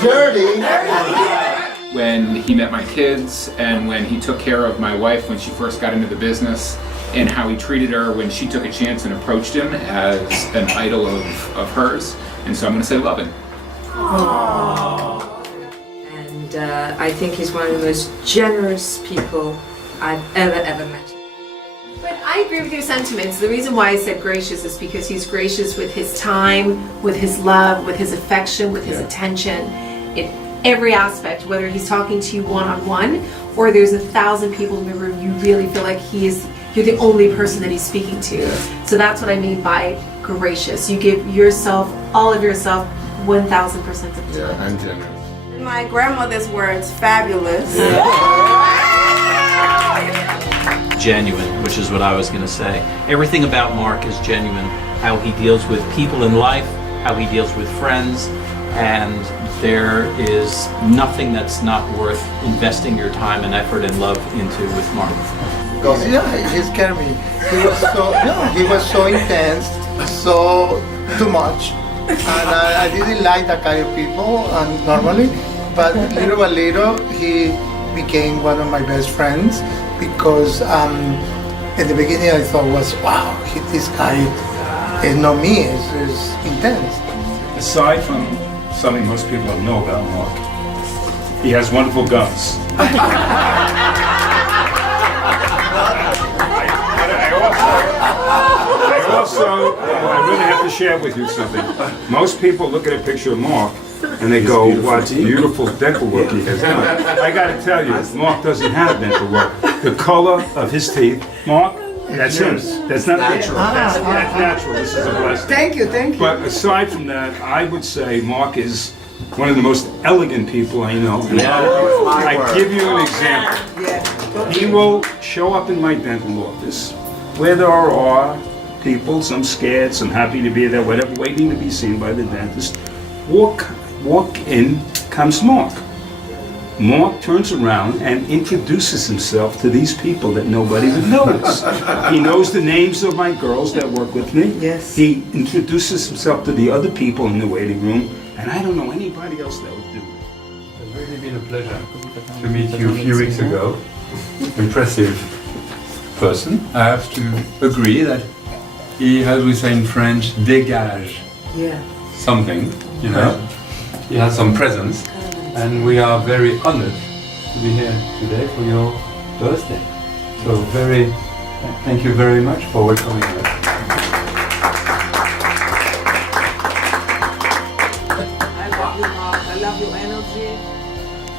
Dirty. When he met my kids and when he took care of my wife when she first got into the business and how he treated her when she took a chance and approached him as an idol of hers. And so I'm going to say loving. And I think he's one of the most generous people I've ever met. But I agree with your sentiments. The reason why I said gracious is because he's gracious with his time, with his love, with his affection, with his attention, in every aspect, whether he's talking to you one-on-one or there's 1,000 people in the room, you really feel like you're the only person that he's speaking to. So that's what I mean by gracious. You give yourself, all of yourself, 1,000% of the time. Yeah, I'm generous. In my grandmother's words, fabulous. Genuine, which is what I was going to say. Everything about Mark is genuine. How he deals with people in life, how he deals with friends, and there is nothing that's not worth investing your time and effort and love into with Mark. Because he scared me. He was so intense, so too much, and I didn't like that kind of people normally. But little by little, he became one of my best friends because in the beginning I thought wow, this guy is not me. Is intense. Aside from something most people don't know about Mark, he has wonderful guns. I really have to share with you something. Most people look at a picture of Mark and they go, what beautiful dental work he has done. I gotta tell you, Mark doesn't have dental work. The color of his teeth, Mark, that's him. That's not natural. That's natural. This is a blessing. Thank you. But aside from that, I would say Mark is one of the most elegant people I know. And I give you an example. He will show up in my dental office where there are people, some scared, some happy to be there, whatever, waiting to be seen by the dentist. Walk in comes Mark. Mark turns around and introduces himself to these people that nobody would notice. He knows the names of my girls that work with me. Yes. He introduces himself to the other people in the waiting room, and I don't know anybody else that would do it. It's really been a pleasure to meet you a few weeks ago. Impressive person. I have to agree that he, as we say in French, dégage something, you know. He has some presence, and we are very honored to be here today for your birthday. So thank you very much for welcoming us. I love you, Mark. I love your energy.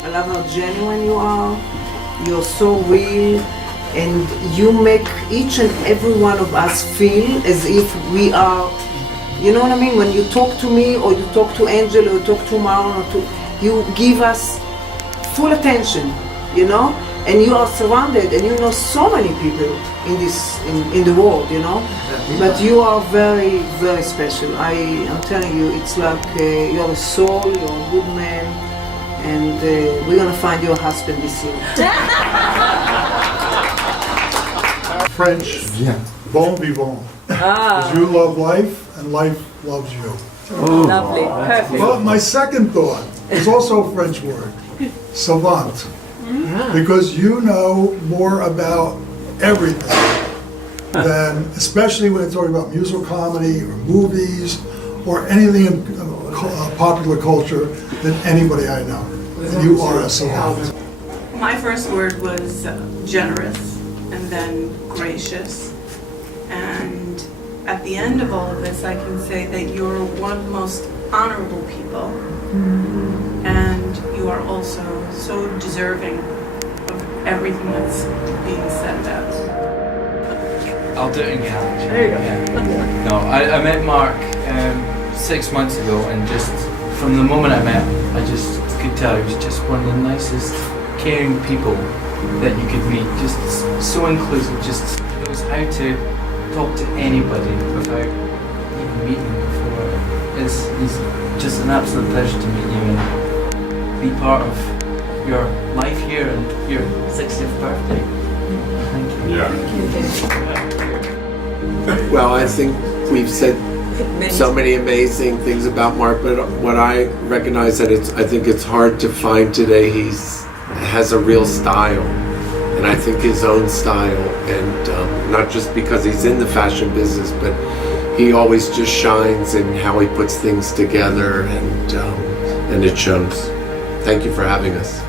I love how genuine you are. You're so real, and you make each and every one of us feel as if we are, you know what I mean? When you talk to me, or you talk to Angel, or you talk to Maron, you give us full attention, you know? And you are surrounded, and you know so many people in the world, you know? But you are very, very special. I'm telling you, it's like you're a soul, you're a good man, and we're gonna find your husband this year. French, bon vivant. Because you love life and life loves you. Lovely, perfect. Well, my second thought is also a French word, savant. Because you know more about everything than, especially when it's talking about musical comedy or movies or anything in popular culture, than anybody I know. And you are a savant. My first word was generous, and then gracious. And at the end of all of this, I can say that you're one of the most honorable people. And you are also so deserving of everything that's being said about you. I'll do it in Gaelic. There you go. No, I met Mark 6 months ago, and just from the moment I met him, I just could tell he was just one of the nicest, caring people that you could meet. Just so inclusive, just knows how to talk to anybody without even meeting him before. It's just an absolute pleasure to meet you and be part of your life here and your 60th birthday. Thank you. Well, I think we've said so many amazing things about Mark, but what I recognize that I think it's hard to find today. Has a real style, and I think his own style, and not just because he's in the fashion business, but he always just shines in how he puts things together, and it shows. Thank you for having us.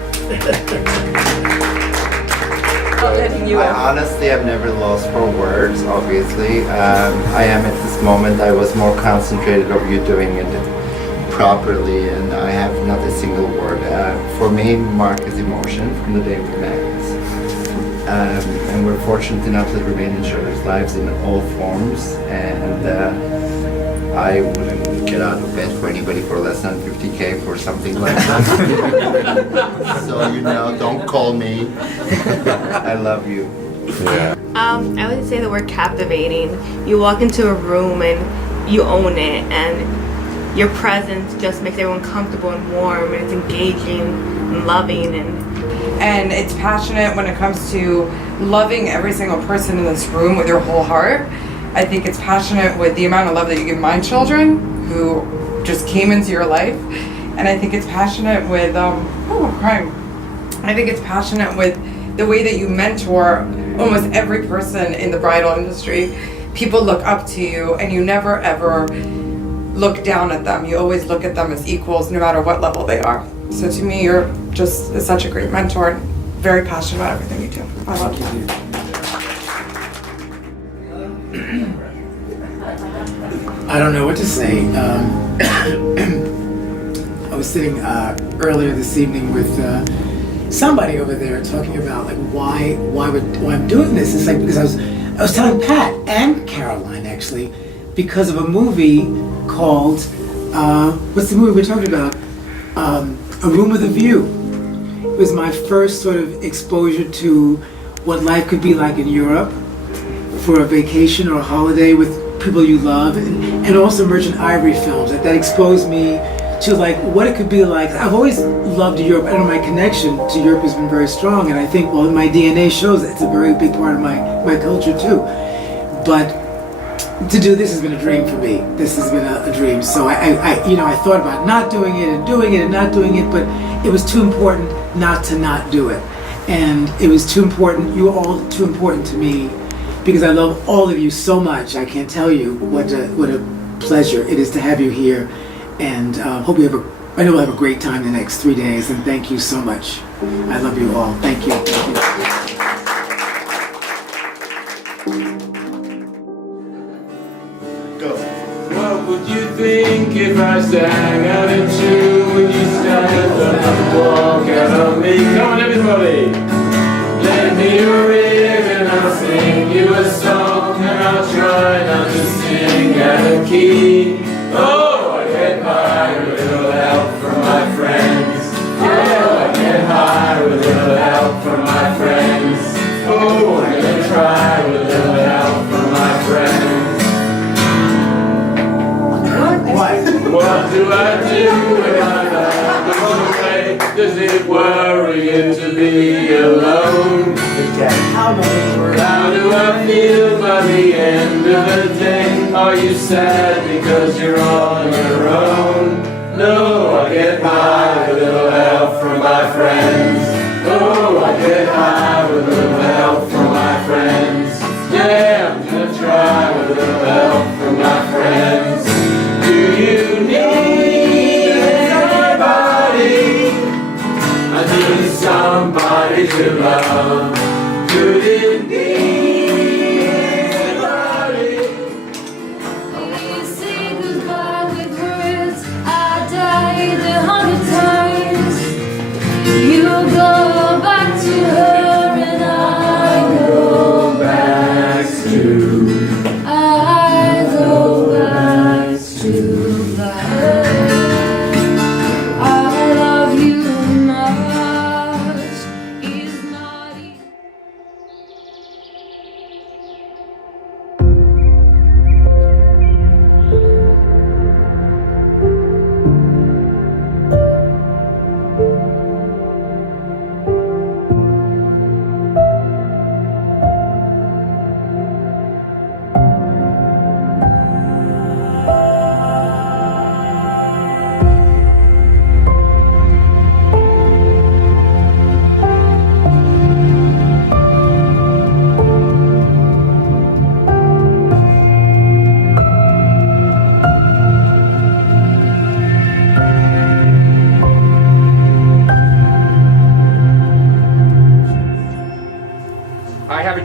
I honestly have never lost for words, obviously. I am at this moment, I was more concentrated of you doing it properly, and I have not a single word. For me, Mark is emotion from the day we met. And we're fortunate enough to remain in each other's lives in all forms, and I wouldn't get out of bed for anybody for less than 50K for something like that. So, don't call me. I love you. Yeah. I would say the word captivating. You walk into a room and you own it, and your presence just makes everyone comfortable and warm, and it's engaging and loving, and it's passionate when it comes to loving every single person in this room with your whole heart. I think it's passionate with the amount of love that you give my children who just came into your life, and I think it's passionate with I'm crying. I think it's passionate with the way that you mentor almost every person in the bridal industry. People look up to you, and you never ever look down at them. You always look at them as equals, no matter what level they are. So to me, you're just such a great mentor, and very passionate about everything you do. I love you. I don't know what to say. I was sitting earlier this evening with somebody over there talking about like why I'm doing this. It's like because I was telling Pat and Caroline actually because of a movie called what's the movie we're talking about? A Room with a View. It was my first sort of exposure to what life could be like in Europe for a vacation or a holiday with people you love, and also Merchant Ivory films. That exposed me to like what it could be like. I've always loved Europe. I don't know, my connection to Europe has been very strong, and I think, well, my DNA shows it's a very big part of my culture too. But to do this has been a dream for me. This has been a dream. So I thought about not doing it and doing it and not doing it, but it was too important not to not do it. And it was too important, you were all too important to me, because I love all of you so much. I can't tell you what a pleasure it is to have you here. And I know we'll have a great time the next 3 days, and thank you so much. I love you all. Thank you. What would you think if I sang out in tune? Would you stand up and walk out on me? Come on, everybody! Lend me your ear and I'll sing you a song, and I'll try not to sing out of key. Oh, I get by with a little help from my friends. Yeah, I get high with a little help from my friends. Oh, I'm gonna try with a little help from my friends. What do I do when I'm away? Does it worry you to be alone? How do I feel by the end of the day? Are you sad because you're on your own? No, I get high with a little help from my friends. Oh, I get high with a little help from my friends. Yeah, I'm gonna try with a little help from my friends. Do you need anybody? I need somebody to love. Could it be anybody? We say goodbye with words. I died 100 times. You go back to her and I go back to. I go back to her. I love you much. It's not easy.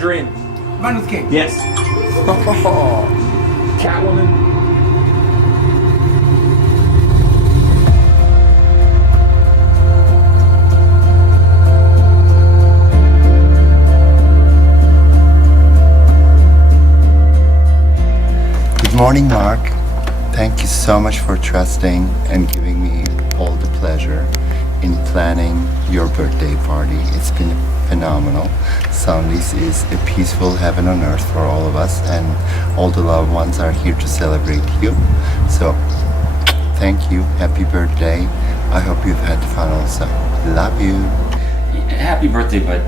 dream. Man with King. Yes. Catwoman. Good morning, Mark. Thank you so much for trusting and giving me all the pleasure in planning your birthday party. It's been phenomenal. Senlis is a peaceful heaven on earth for all of us, and all the loved ones are here to celebrate you. So, thank you. Happy birthday. I hope you've had fun also. Love you. Happy birthday, but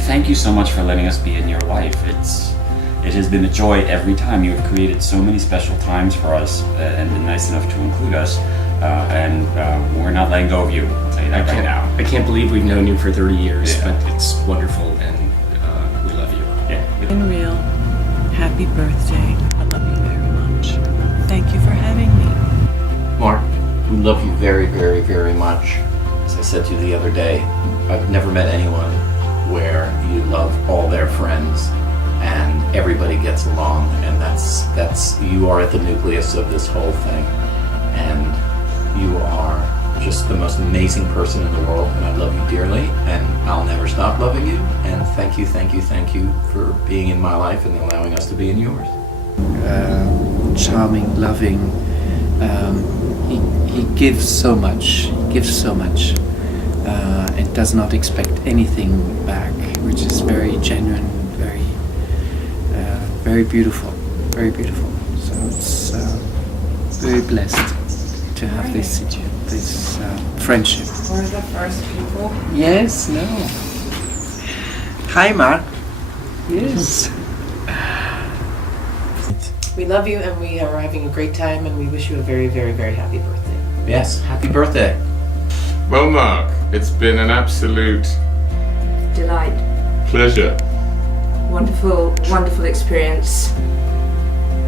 thank you so much for letting us be in your life. It has been a joy every time. You have created so many special times for us and been nice enough to include us. And we're not letting go of you. I'll tell you that right now. I can't believe we've known you for 30 years, but it's wonderful and we love you. Yeah. In real, happy birthday. I love you very much. Thank you for having me. Mark, we love you very, very, very much. As I said to you the other day, I've never met anyone where you love all their friends and everybody gets along, and that's you are at the nucleus of this whole thing, and you are just the most amazing person in the world, and I love you dearly, and I'll never stop loving you, and thank you for being in my life and allowing us to be in yours. Charming, loving. He gives so much. And does not expect anything back, which is very genuine, very beautiful, very beautiful. So it's very blessed to have this friendship. We're the first people. Yes, no. Hi, Mark. Yes. We love you, and we are having a great time, and we wish you a very, very, very happy birthday. Yes, happy birthday. Well, Mark, it's been an absolute Delight. pleasure. Wonderful, wonderful experience.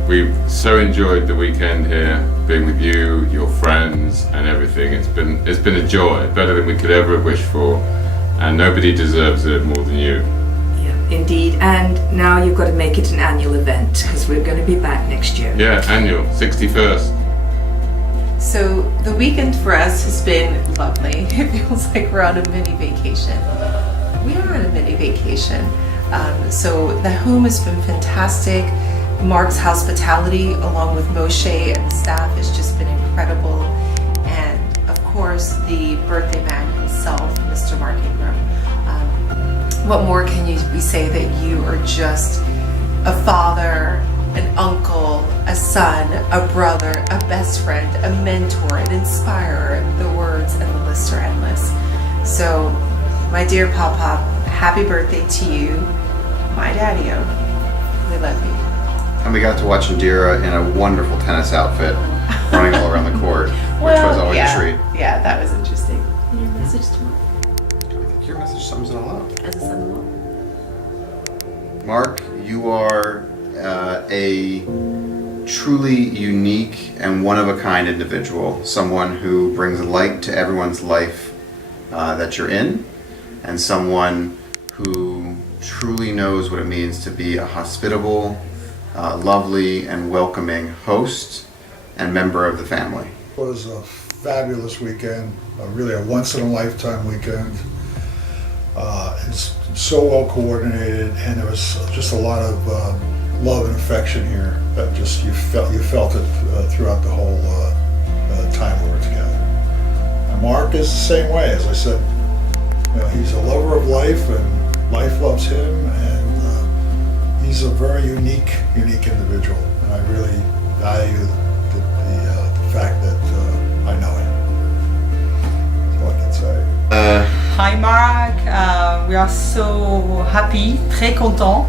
We've so enjoyed the weekend here, being with you, your friends, and everything. It's been a joy, better than we could ever have wished for, and nobody deserves it more than you. Indeed, and now you've got to make it an annual event because we're going to be back next year. Yeah, annual, 61st. So the weekend for us has been lovely. It feels like we're on a mini vacation. We are on a mini vacation. So the home has been fantastic. Mark's hospitality along with Moshe and the staff has just been incredible. And of course the birthday man himself, Mr. Mark Ingram. What more can we say that you are just a father, an uncle, a son, a brother, a best friend, a mentor, an inspirer. The words and the list are endless. So, my dear Papa, happy birthday to you, my daddy-o. We love you. And we got to watch Indira in a wonderful tennis outfit running all around the court, which was always a treat. Yeah, that was interesting. Your message to Mark? I think your message sums it all up. As a son-in-law? Mark, you are a truly unique and one-of-a-kind individual, someone who brings light to everyone's life that you're in, and someone who truly knows what it means to be a hospitable, lovely, and welcoming host and member of the family. It was a fabulous weekend, really a once-in-a-lifetime weekend. It's so well coordinated, and there was just a lot of love and affection here that just you felt it throughout the whole time we were together. And Mark is the same way, as I said. You know, he's a lover of life, and life loves him, and he's a very unique individual. And I really value the fact that I know him. That's all I can say. Hi Mark, we are so happy, très content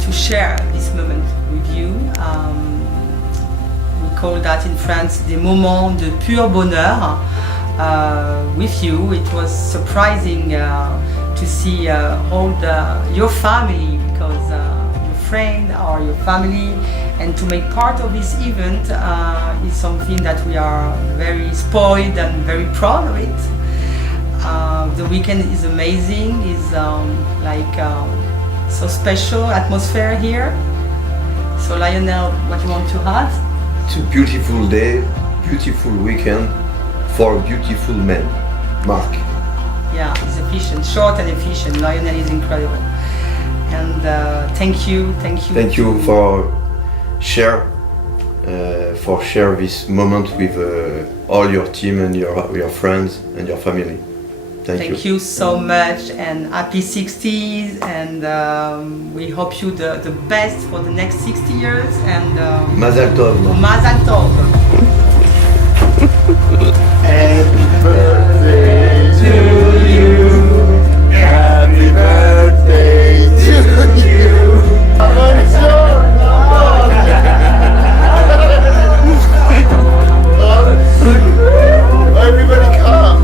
to share this moment with you. We call that in France des moments de pur bonheur with you. It was surprising to see all your family, because your friend or your family, and to make part of this event is something that we are very spoiled and very proud of it. The weekend is amazing. It's so special atmosphere here. So Lionel, what you want to add? It's a beautiful day, beautiful weekend for a beautiful man, Mark. Yeah, he's efficient, short and efficient. Lionel is incredible. And thank you. Thank you for share this moment with all your team and your friends and your family. Thank you so much, and happy 60s, and we hope you the best for the next 60 years, and Mazal Tov. Mazal Tov. Happy birthday to you. Happy birthday to you. Everybody come.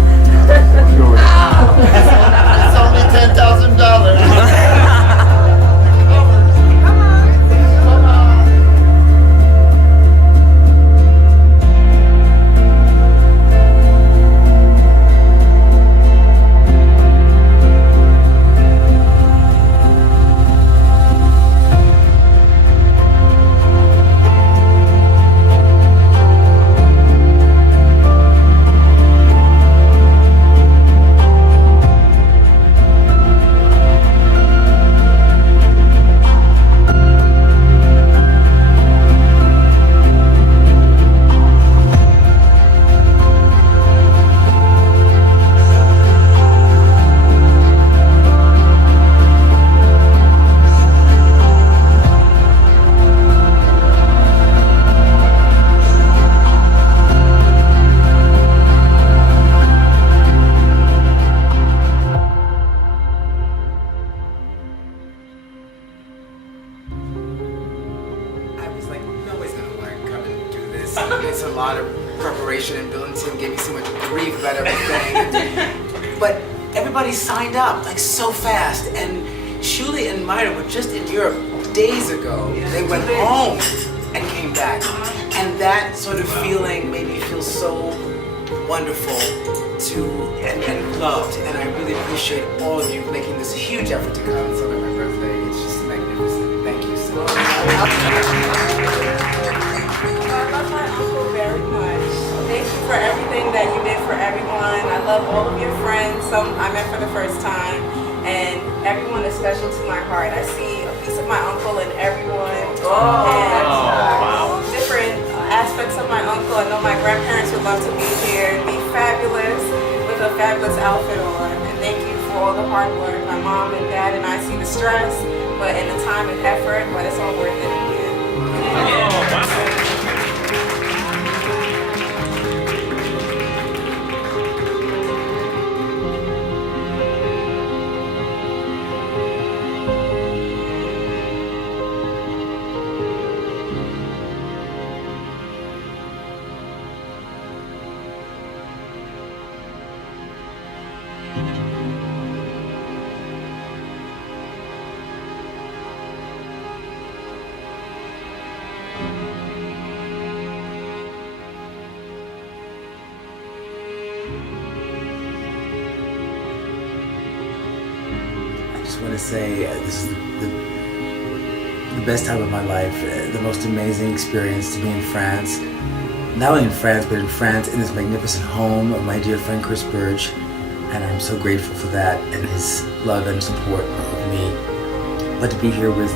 It's only $10,000. It's a lot of preparation, and Bill and Tim gave me so much grief about everything. But everybody signed up like so fast, and Shuli and Myra were just in Europe days ago. They went home and came back, and that sort of feeling made me feel so wonderful and loved. And I really appreciate all of you making this huge effort to come and celebrate my birthday. It's just magnificent. Thank you so much. I love my uncle very much. Thank you for everything that you did for everyone. I love all of your friends. Some I met for the first time, and everyone is special to my heart. I see a piece of my uncle in everyone, and different aspects of my uncle. I know my grandparents would love to be here and be fabulous with a fabulous outfit on. And thank you for all the hard work. My mom and dad and I see the stress, but in the time and effort, but it's all worth it in the end. I just want to say this is the best time of my life, the most amazing experience to be in France. Not only in France, but in France in this magnificent home of my dear friend Chris Burge. And I'm so grateful for that and his love and support of me. But to be here with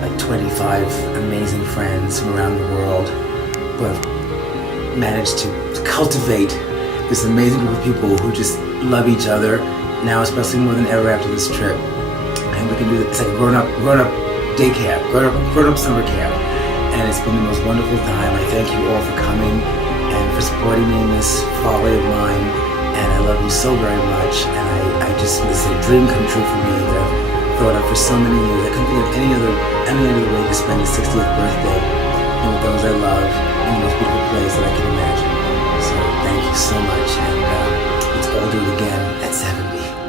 like 25 amazing friends from around the world who have managed to cultivate this amazing group of people who just love each other now, especially more than ever after this trip. And we can do it's like a grown-up day camp, grown-up summer camp. And it's been the most wonderful time. I thank you all for coming and for supporting me in this folly of mine. And I love you so very much. And I just, it's a dream come true for me that I've thought of for so many years. I couldn't think of any other way to spend the 60th birthday than with those I love in the most beautiful place that I can imagine. So thank you so much. And let's all do it again at 70.